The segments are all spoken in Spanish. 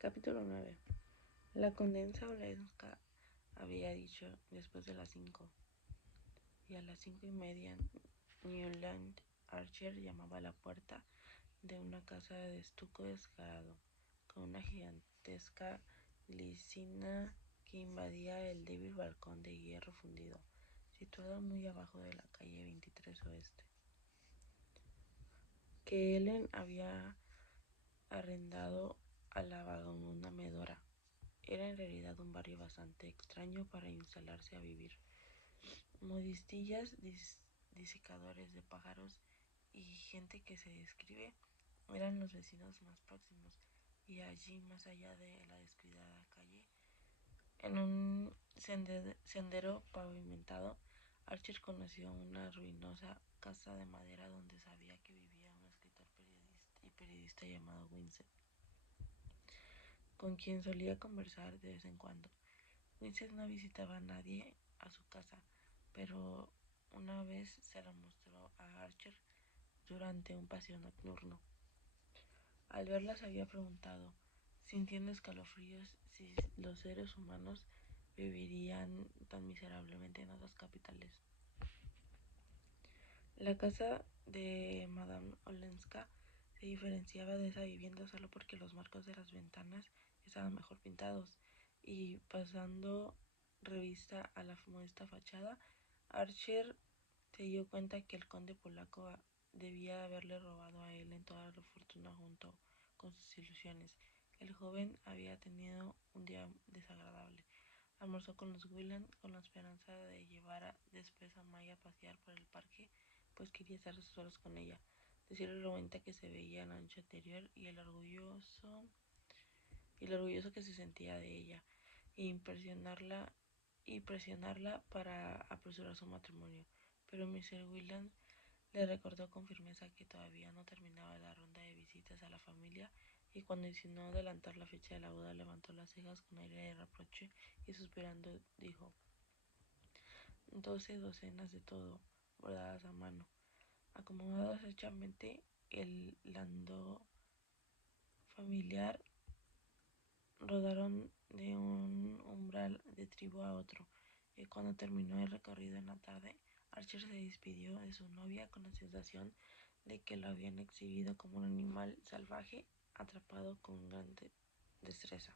Capítulo 9. La condesa Olenska había dicho después de las 5, y a las 5:30 Newland Archer llamaba a la puerta de una casa de estuco descarado, con una gigantesca lisina que invadía el débil balcón de hierro fundido, situado muy abajo de la calle 23 Oeste, que Ellen había arrendado a la vagabunda Medora. Era en realidad un barrio bastante extraño para instalarse a vivir. Modistillas, disecadores de pájaros y gente que se describe eran los vecinos más próximos, y allí, más allá de la descuidada calle, en un sendero pavimentado, Archer conoció una ruinosa casa de madera donde sabía que vivía un escritor periodista llamado Winsett, con quien solía conversar de vez en cuando. Winsett no visitaba a nadie a su casa, pero una vez se la mostró a Archer durante un paseo nocturno. Al verla se había preguntado, sintiendo escalofríos, si los seres humanos vivirían tan miserablemente en otras capitales. La casa de Madame Olenska se diferenciaba de esa vivienda solo porque los marcos de las ventanas estaban mejor pintados, y pasando revista a la modesta fachada, Archer se dio cuenta que el conde polaco debía haberle robado a él en toda la fortuna junto con sus ilusiones. El joven había tenido un día desagradable. Almorzó con los Whelan con la esperanza de llevar después a May a pasear por el parque, pues quería estar a solas con ella, decirle lo bonita que se veía la noche anterior y el orgulloso que se sentía de ella, y presionarla para apresurar su matrimonio. Pero Mr. Whelan le recordó con firmeza que todavía no terminaba la ronda de visitas a la familia, y cuando insinuó adelantar la fecha de la boda levantó las cejas con aire de reproche y suspirando dijo: 12 docenas de todo, bordadas a mano, acomodadas hechamente. El landó familiar rodaron de un umbral de tribu a otro, y cuando terminó el recorrido en la tarde, Archer se despidió de su novia con la sensación de que lo habían exhibido como un animal salvaje atrapado con gran destreza.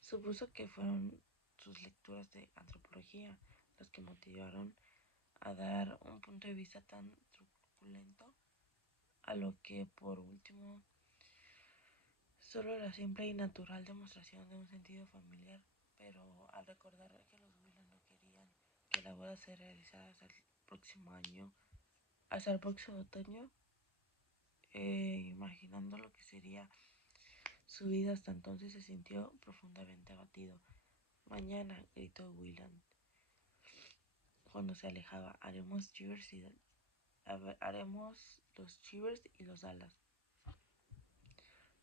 Supuso que fueron sus lecturas de antropología las que motivaron a dar un punto de vista tan truculento a lo que, por último, solo la simple y natural demostración de un sentido familiar. Pero al recordar que los Whelan no querían que la boda se realizara hasta el próximo otoño, imaginando lo que sería su vida hasta entonces, se sintió profundamente abatido. Mañana, gritó Whelan cuando se alejaba, haremos los Chivers y los Dallas.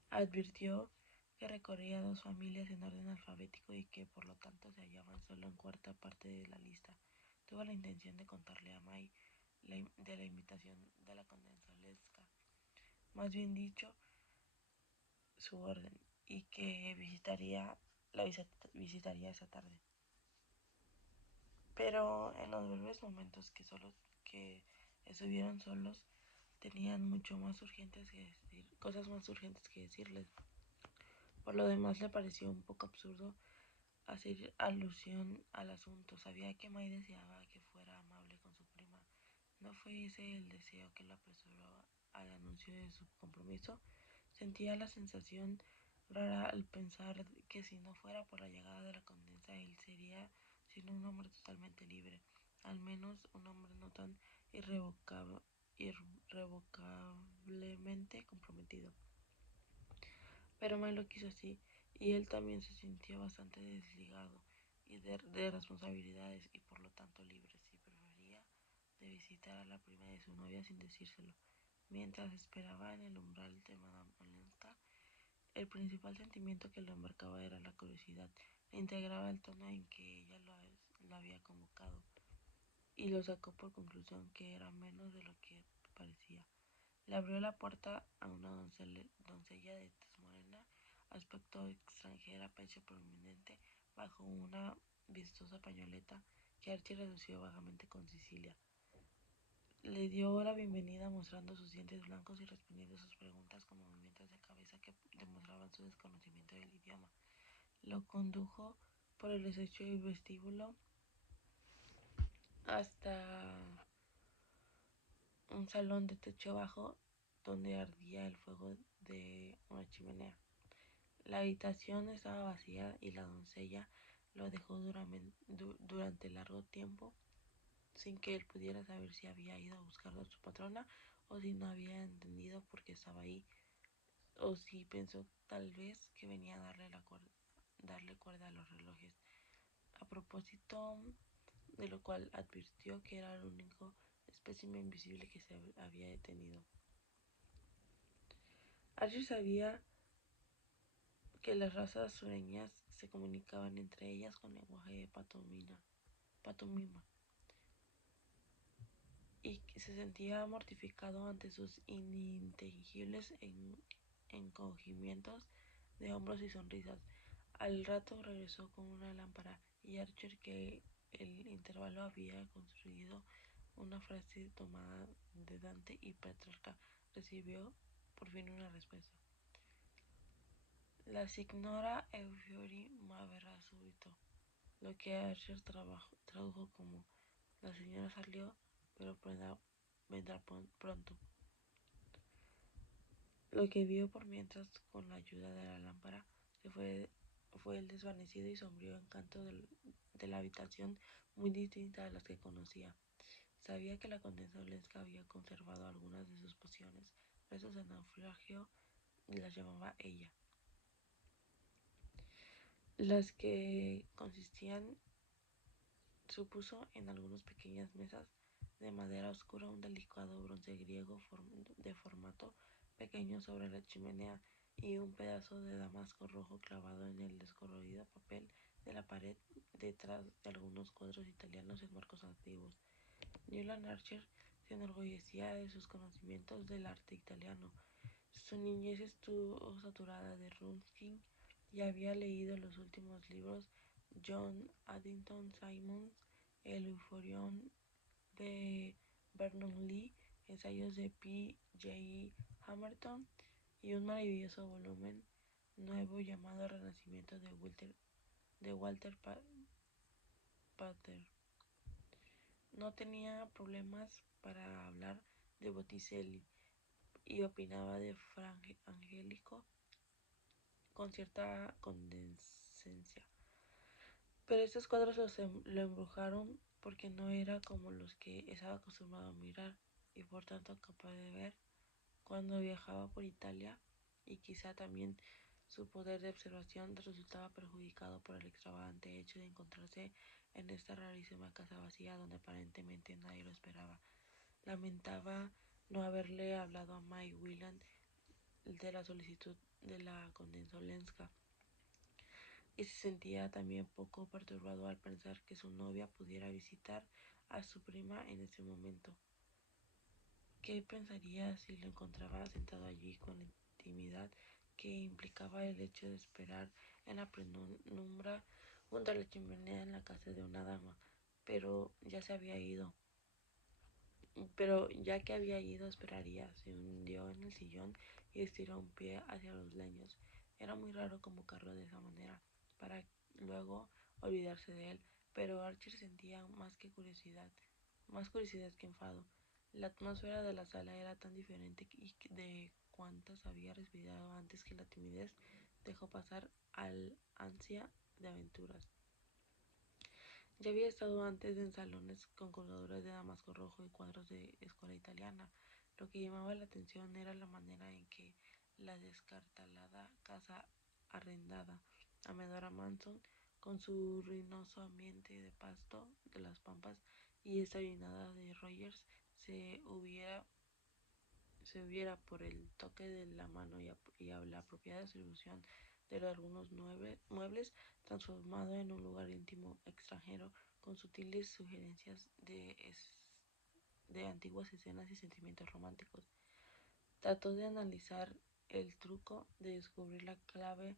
Advirtió que recorría 2 familias en orden alfabético y que por lo tanto se hallaban solo en cuarta parte de la lista. Tuvo la intención de contarle a May de la invitación de la condesa Olenska, más bien dicho, su orden, y que visitaría esa tarde. Pero en los breves momentos que estuvieron solos, tenían cosas más urgentes que decirles. Por lo demás, le pareció un poco absurdo hacer alusión al asunto. Sabía que May deseaba que fuera amable con su prima. ¿No fue ese el deseo que la apresuró al anuncio de su compromiso? Sentía la sensación rara al pensar que si no fuera por la llegada de la condesa, él sería sino un hombre totalmente libre, al menos un hombre no tan irrevocablemente comprometido. Pero May lo quiso así, y él también se sintió bastante desligado y de responsabilidades, y por lo tanto libre, si prefería de visitar a la prima de su novia sin decírselo. Mientras esperaba en el umbral de Madame Olenska, el principal sentimiento que lo embarcaba era la curiosidad. Le integraba el tono en que ella lo había convocado, y lo sacó por conclusión que era menos de lo que parecía. Le abrió la puerta a una doncella de tez morena aspecto extranjera, pecho prominente, bajo una vistosa pañoleta que Archie redució vagamente con Sicilia. Le dio la bienvenida mostrando sus dientes blancos y respondiendo sus preguntas con movimientos de cabeza que demostraban su desconocimiento del idioma. Lo condujo por el estrecho vestíbulo hasta un salón de techo bajo donde ardía el fuego de una chimenea. La habitación estaba vacía y la doncella lo dejó durante largo tiempo sin que él pudiera saber si había ido a buscarlo a su patrona o si no había entendido por qué estaba ahí, o si pensó tal vez que venía a darle cuerda a los relojes. A propósito de lo cual advirtió que era el único espécimen visible que se había detenido. Archie sabía que las razas sureñas se comunicaban entre ellas con lenguaje de pantomima, y que se sentía mortificado ante sus inintengibles encogimientos de hombros y sonrisas. Al rato regresó con una lámpara y Archer, que el intervalo había construido una frase tomada de Dante y Petrarca, recibió por fin una respuesta. La signora Euphorie m'averá subito, lo que Archer tradujo como la señora salió, pero vendrá pronto. Lo que vio por mientras con la ayuda de la lámpara fue el desvanecido y sombrío encanto de la habitación, muy distinta a las que conocía. Sabía que la condesa Olenska había conservado algunas de sus pociones, restos de naufragio, y las llamaba ella, las que consistían, supuso, en algunas pequeñas mesas de madera oscura, un delicado bronce griego de formato pequeño sobre la chimenea y un pedazo de damasco rojo clavado en el descolorido papel de la pared detrás de algunos cuadros italianos en marcos antiguos. Newland Archer se enorgullecía de sus conocimientos del arte italiano. Su niñez estuvo saturada de Ruskin y había leído los últimos libros John Addington Symonds, El Euforion de Vernon Lee, ensayos de P. J. Hamilton y un maravilloso volumen nuevo llamado Renacimiento de Walter Pater. No tenía problemas para hablar de Botticelli y opinaba de Fra Angelico con cierta condescencia. Pero estos cuadros lo embrujaron porque no era como los que estaba acostumbrado a mirar y por tanto capaz de ver cuando viajaba por Italia, y quizá también su poder de observación resultaba perjudicado por el extravagante hecho de encontrarse en esta rarísima casa vacía donde aparentemente nadie lo esperaba. Lamentaba no haberle hablado a Mike Whelan de la solicitud de la condesa Olenska, y se sentía también poco perturbado al pensar que su novia pudiera visitar a su prima en ese momento. ¿Qué pensaría si lo encontraba sentado allí con la intimidad que implicaba el hecho de esperar en la penumbra junto a la chimenea en la casa de una dama? Pero ya se había ido. Pero ya que había ido, esperaría. Se hundió en el sillón y estiró un pie hacia los leños. Era muy raro convocarlo de esa manera, para luego olvidarse de él, pero Archer sentía más curiosidad que enfado. La atmósfera de la sala era tan diferente de cuantas había respirado antes que la timidez dejó pasar al ansia de aventuras. Ya había estado antes en salones con colgaduras de damasco rojo y cuadros de escuela italiana. Lo que llamaba la atención era la manera en que la descartalada casa arrendada a Medora Manson, con su ruinoso ambiente de pasto de las pampas y estabilidad de Rogers, se hubiera por el toque de la mano y a la apropiada distribución de algunos muebles, transformado en un lugar íntimo extranjero con sutiles sugerencias de antiguas escenas y sentimientos románticos. Trató de analizar el truco de descubrir la clave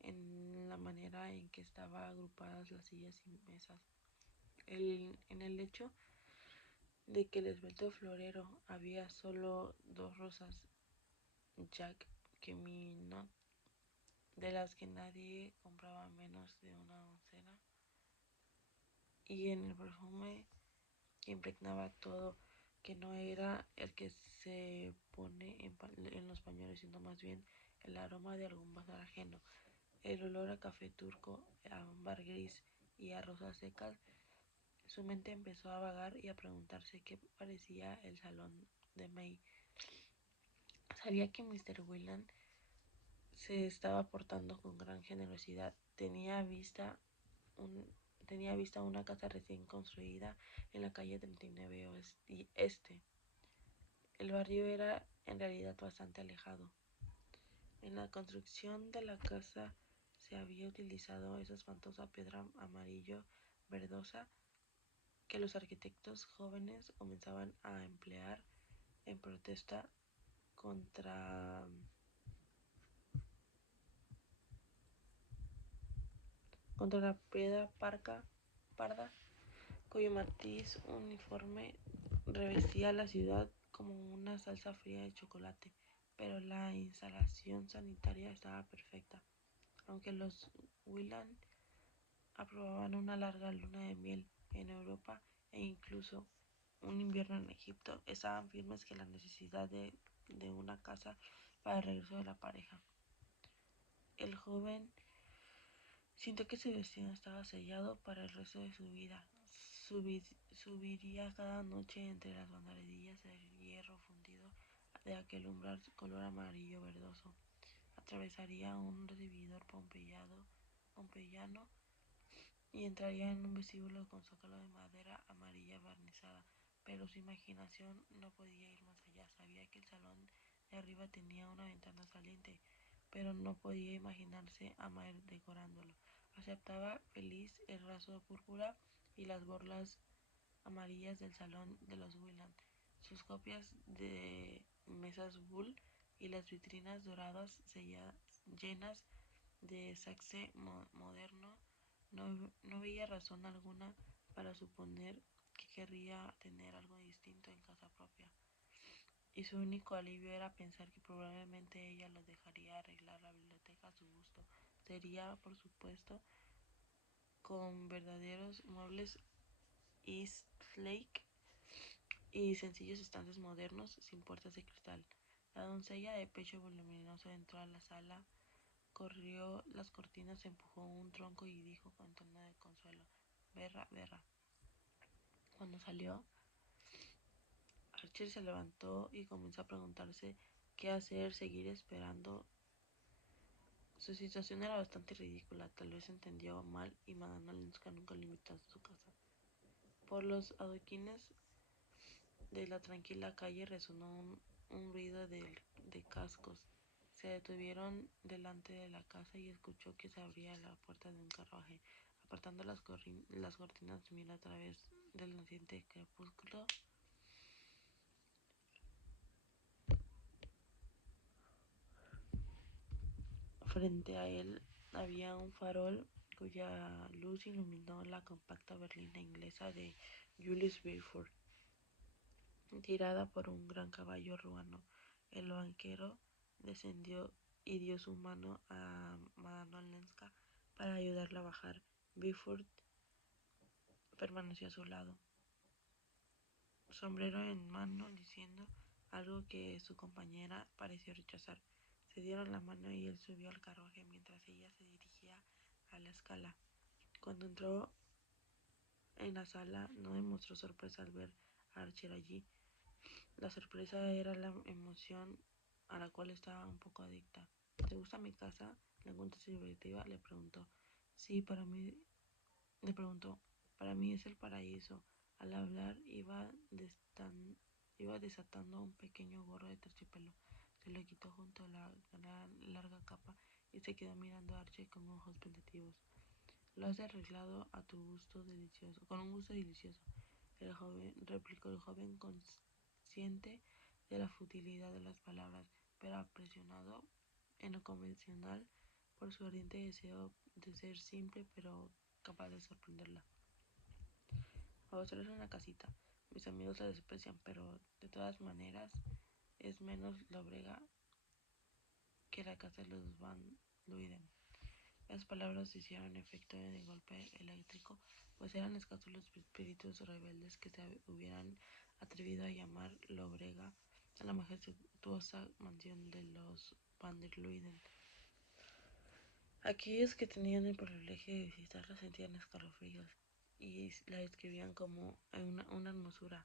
en la manera en que estaban agrupadas las sillas y mesas. En el hecho de que el esbelto florero había solo dos rosas Jack Queminot, de las que nadie compraba menos de una docena, y en el perfume que impregnaba todo, que no era el que se pone en los pañuelos, sino más bien el aroma de algún bazar ajeno, el olor a café turco, a ámbar gris y a rosas secas. Su mente empezó a vagar y a preguntarse qué parecía el salón de May. Sabía que Mr. Whelan se estaba portando con gran generosidad. Un, tenía vista una casa recién construida en la calle 39 Este. El barrio era en realidad bastante alejado. En la construcción de la casa se había utilizado esa espantosa piedra amarillo verdosa que los arquitectos jóvenes comenzaban a emplear en protesta contra, contra la piedra parda, cuyo matiz uniforme revestía la ciudad como una salsa fría de chocolate, pero la instalación sanitaria estaba perfecta. Aunque los Whelan aprobaban una larga luna de miel en Europa e incluso un invierno en Egipto, estaban firmes que la necesidad de una casa para el regreso de la pareja. El joven sintió que su destino estaba sellado para el resto de su vida. Subiría cada noche entre las banderillas del hierro fundido de aquel umbral color amarillo verdoso. Atravesaría un recibidor pompeyano y entraría en un vestíbulo con zócalo de madera amarilla barnizada, pero su imaginación no podía ir más allá. Sabía que el salón de arriba tenía una ventana saliente, pero no podía imaginarse a Mary decorándolo. Aceptaba feliz el raso púrpura y las borlas amarillas del salón de los Whelan, sus copias de mesas Bull y las vitrinas doradas llenas de saxe moderno. No veía razón alguna para suponer que querría tener algo distinto en casa propia, y su único alivio era pensar que probablemente ella lo dejaría arreglar la biblioteca a su gusto. Sería, por supuesto, con verdaderos muebles Eastlake y sencillos estantes modernos sin puertas de cristal. La doncella de pecho voluminoso entró a la sala, corrió las cortinas, empujó un tronco y dijo con tono de consuelo: Berra, berra. Cuando salió, Archer se levantó y comenzó a preguntarse qué hacer, seguir esperando. Su situación era bastante ridícula, tal vez entendió mal y Madame Olenska nunca lo invitó a su casa. Por los adoquines de la tranquila calle resonó un ruido de cascos. Se detuvieron delante de la casa y escuchó que se abría la puerta de un carruaje. Apartando las cortinas, miró a través del naciente crepúsculo. Frente a él había un farol cuya luz iluminó la compacta berlina inglesa de Julius Beaufort, tirada por un gran caballo ruano. El banquero descendió y dio su mano a Madame Olenska para ayudarla a bajar. Beaufort permaneció a su lado, sombrero en mano, diciendo algo que su compañera pareció rechazar. Se dieron la mano y él subió al carruaje mientras ella se dirigía a la escala. Cuando entró en la sala, no demostró sorpresa al ver a Archer allí. La sorpresa era la emoción a la cual estaba un poco adicta. ¿Te gusta mi casa? ¿La encuentras divertida? Le preguntó. Sí, le preguntó. Para mí es el paraíso. Al hablar iba desatando un pequeño gorro de terciopelo. Se lo quitó junto a la gran larga capa y se quedó mirando a Archer con ojos pensativos. Lo has arreglado a tu gusto delicioso, con un gusto delicioso. Replicó el joven, consciente de la futilidad de las palabras. pero presionado en lo convencional por su ardiente deseo de ser simple pero capaz de sorprenderla. A vosotros una casita. Mis amigos la desprecian, pero de todas maneras es menos lóbrega que la casa de los Van Luyden. Las palabras hicieron efecto de golpe eléctrico, pues eran escasos los espíritus rebeldes que se hubieran atrevido a llamar lóbrega a la majestuosa mansión de los Van der Luyden. Aquellos que tenían el privilegio de visitarla sentían escalofríos y la describían como una hermosura,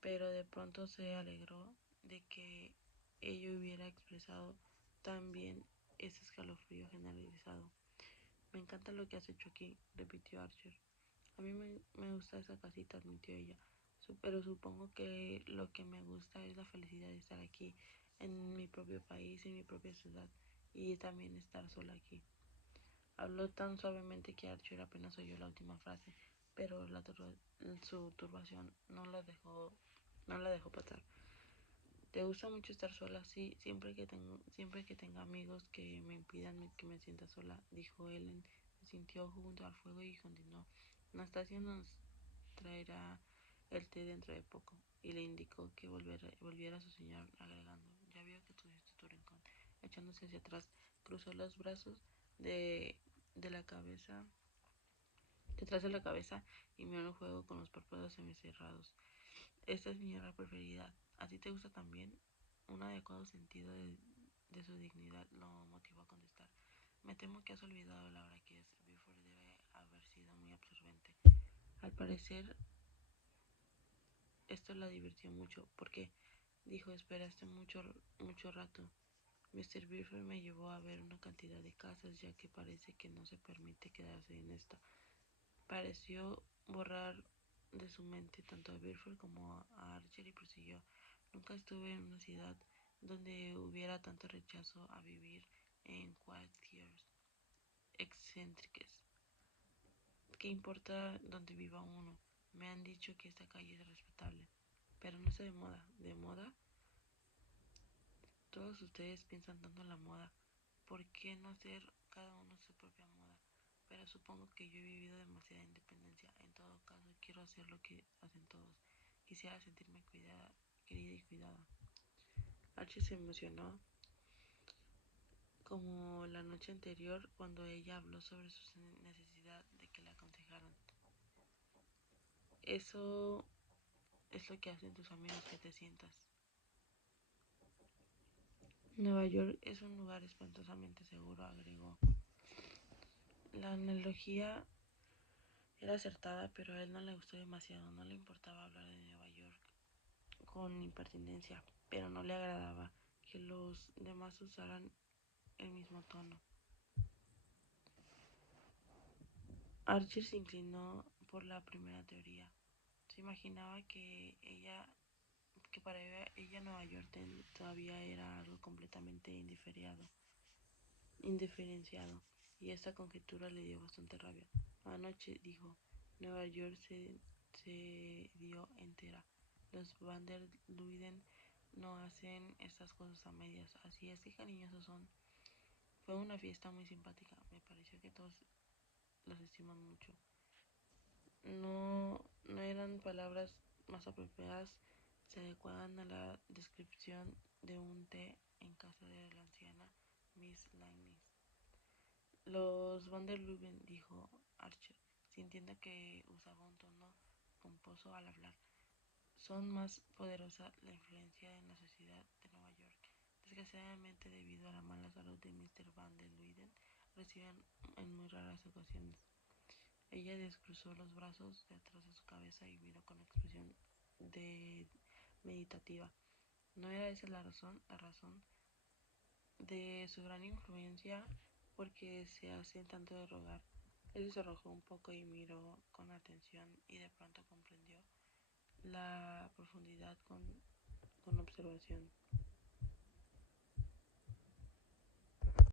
pero de pronto se alegró de que ello hubiera expresado tan bien ese escalofrío generalizado. Me encanta lo que has hecho aquí, repitió Archer. A mí me gusta esa casita, admitió ella, pero supongo que lo que me gusta es la felicidad de estar aquí, en mi propio país, en mi propia ciudad, y también estar sola aquí. Habló tan suavemente que Archer apenas oyó la última frase, pero su turbación no la dejó pasar. ¿Te gusta mucho estar sola? Sí, siempre que tenga amigos que me impidan que me sienta sola, dijo Ellen. Se sintió junto al fuego y continuó. Anastasia nos traerá el té dentro de poco, y le indicó que volviera a su señor, agregando, ya veo que tuviste tu rincón. Echándose hacia atrás, cruzó los brazos de, de la cabeza, detrás de la cabeza, y miró el juego con los párpados semicerrados. Esta es mi hora preferida. ¿A ti te gusta también? Un adecuado sentido de su dignidad lo motivó a contestar. Me temo que has olvidado la hora que es. Bifford debe haber sido muy absorbente. Al parecer, esto la divirtió mucho. ¿Por qué? Dijo, esperaste mucho rato. Mr. Bifford me llevó a ver una cantidad de casas, ya que parece que no se permite quedarse en esta. Pareció borrar de su mente tanto a Bifford como a Archer y prosiguió. Nunca estuve en una ciudad donde hubiera tanto rechazo a vivir en quartiers excéntricos. ¿Qué importa donde viva uno? Me han dicho que esta calle es respetable, pero no está de moda. ¿De moda? Todos ustedes piensan tanto en la moda. ¿Por qué no hacer cada uno su propia moda? Pero supongo que yo he vivido demasiada independencia. En todo caso, quiero hacer lo que hacen todos. Quisiera sentirme querida y cuidada. Archie se emocionó como la noche anterior cuando ella habló sobre su necesidad de que la aconsejaran. Eso es lo que hacen tus amigos, que te sientas. Nueva York es un lugar espantosamente seguro, agregó. La analogía era acertada, pero a él no le gustó demasiado. No le importaba hablar de Nueva York con impertinencia, pero no le agradaba que los demás usaran el mismo tono. Archer se inclinó por la primera teoría. Se imaginaba que para ella Nueva York todavía era algo completamente indiferenciado, y esta conjetura le dio bastante rabia. Anoche, dijo, Nueva York se dio entera. Los Van der Luyden no hacen estas cosas a medias, así es que cariñosos son. Fue una fiesta muy simpática, me pareció que todos los estiman mucho. No eran palabras más apropiadas, se adecuaban a la descripción de un té en casa de la anciana Miss Langley. Los Van der Lubben, dijo Archer, sintiendo que usaba un tono pomposo al hablar. Son más poderosa la influencia en la sociedad de Nueva York. Desgraciadamente, debido a la mala salud de Mr. Van der Luyden, reciben en muy raras ocasiones. Ella descruzó los brazos de atrás de su cabeza y miró con expresión de meditativa. ¿No era esa la razón de su gran influencia? Porque se hacen tanto de rogar. Él se arrojó un poco y miró con atención y de pronto comprendió la profundidad con observación.